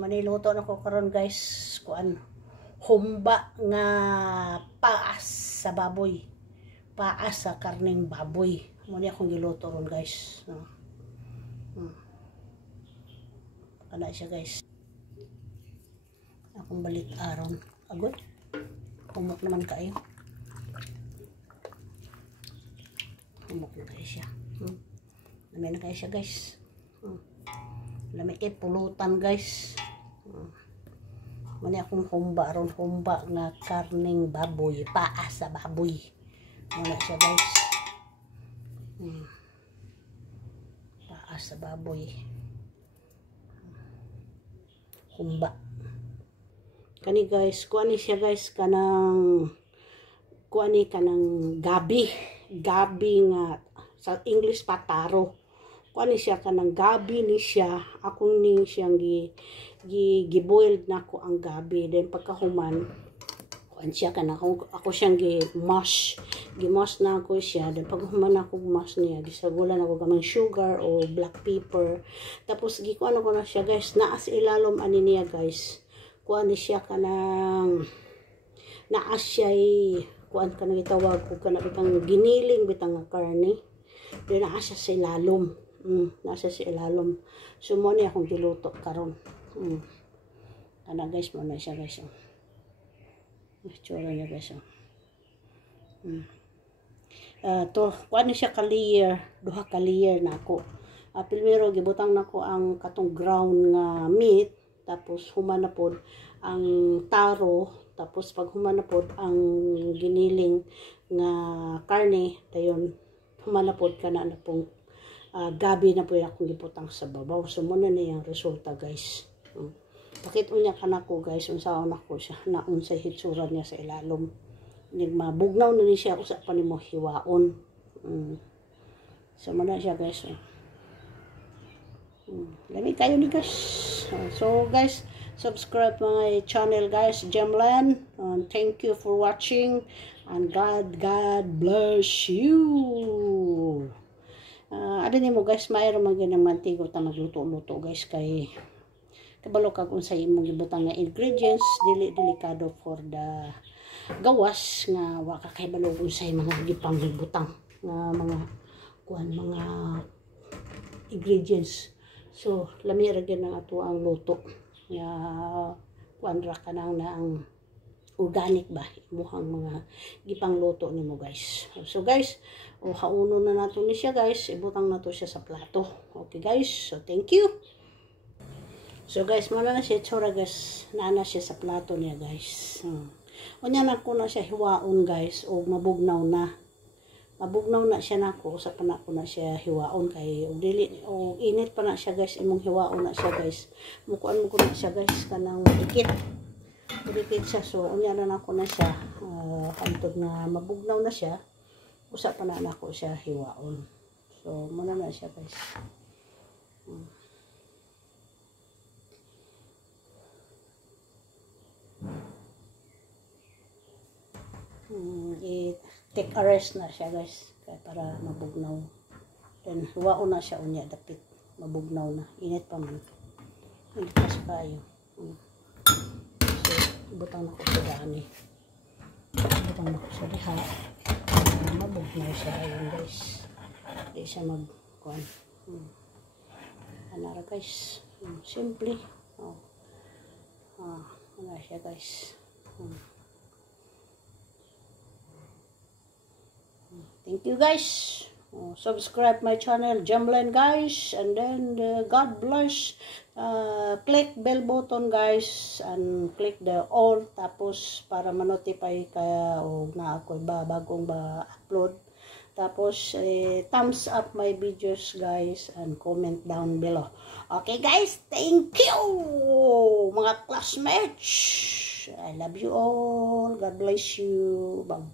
Maniluto na ko karon guys, kuan humba nga paas sa baboy. Paas sa karneng baboy. Muna akong giluto ron guys. Ano siya guys. Akong balik aron. Agod. Humok naman kayo. Humok na kayo siya. Lamay na kayo siya guys. Lamay kayo pulutan guys. Muna akong humba ron. Humba nga karneng baboy. Paas sa baboy. Muna siya guys. Paas sa baboy. Humba. Kani guys, kuani siya guys kanang gabi. Gabi nga sa English pataro. Kuani siya kanang gabi ni siya. Ako ni siyang gi-boiled na ko ang gabi. Then pagkahuman, kuan siya kanang ako siyang gi-mash. Gi-mash na ako siya. Then pagkahuman ako mash niya, gisagulan ako gamang sugar o black pepper. Tapos gikuan ko na siya guys. Naas ilalom ani niya guys. Kuan ni siya kanang naas siya kuan kanang itawag ko kanang bitang giniling bitang nga karne. Then naas siya sa ilalom. Nasa sa ilalom. So mo ni akong giluto karon. Ana guys mo na siya guys. Tsura niya guys. To kuan ni siya ka layer, duha ka layer na ako. Primero gibutang nako ang katong ground nga meat. Tapos human na pod ang taro, tapos pag human na pod ang giniling nga karne, dayon human na pod kana na pong gabi na po akong giputang sa babaw. So muna na yung resulta guys. Pakit unya kanako guys, unsaon nako siya, naon sa hitsura niya sa ilalom. Mabugnaw na ni siya usa pa nimo hiwaon. So muna siya guys. Lamig kayo ni guys. So guys, subscribe my channel guys, Gemland. Thank you for watching and God bless you. Ano ni mo guys, mayroon man ganang mantigo ta magluto-luto guys kay kabalo kag unsay imong gibutang nga ingredients, delikado for the gawas nga wa ka kay balo unsay mga gipangbutang nga mga kuan mga ingredients. So, lami ra gyud ang ato ang luto. Nga kuan ra kanang na ang organic ba imuhang mga gipang luto nimo guys. So guys, hauno na nato ni siya guys. Ibutang nato siya sa plato. Okay guys. So thank you. So guys, muna na siya tsura guys. Naana siya sa plato niya guys. Unya na ko na siya hiwaon guys o mabugnaw na. Mabugnaw na siya nako sa pana ko na siya hiwaon kay og dili og init pa na siya guys, imong hiwaon na siya guys. Mukuan mo ko na siya guys kanang dikit siya. So unya na nako na siya hantod na mabugnaw na siya, usa pa na nako siya hiwaon. So muna na siya guys. Take a rest na siya guys kaya para mabugnaw. Then hiwaon na siya unya dapit mabugnaw na, init pa man itas kayo. So ibutang na ko sa dami, ibutang na ko sa diha mabugnaw siya ayun guys, di siya magkuhan. Anara guys, simple. Ano siya guys. Thank you guys. Subscribe my channel Gemland guys, and then God bless. Click bell button guys and click the all tapos para ma-notify ka og na ako bagong upload. Tapos thumbs up my videos guys and comment down below. Okay guys, thank you mga classmates. I love you all. God bless you. Bye.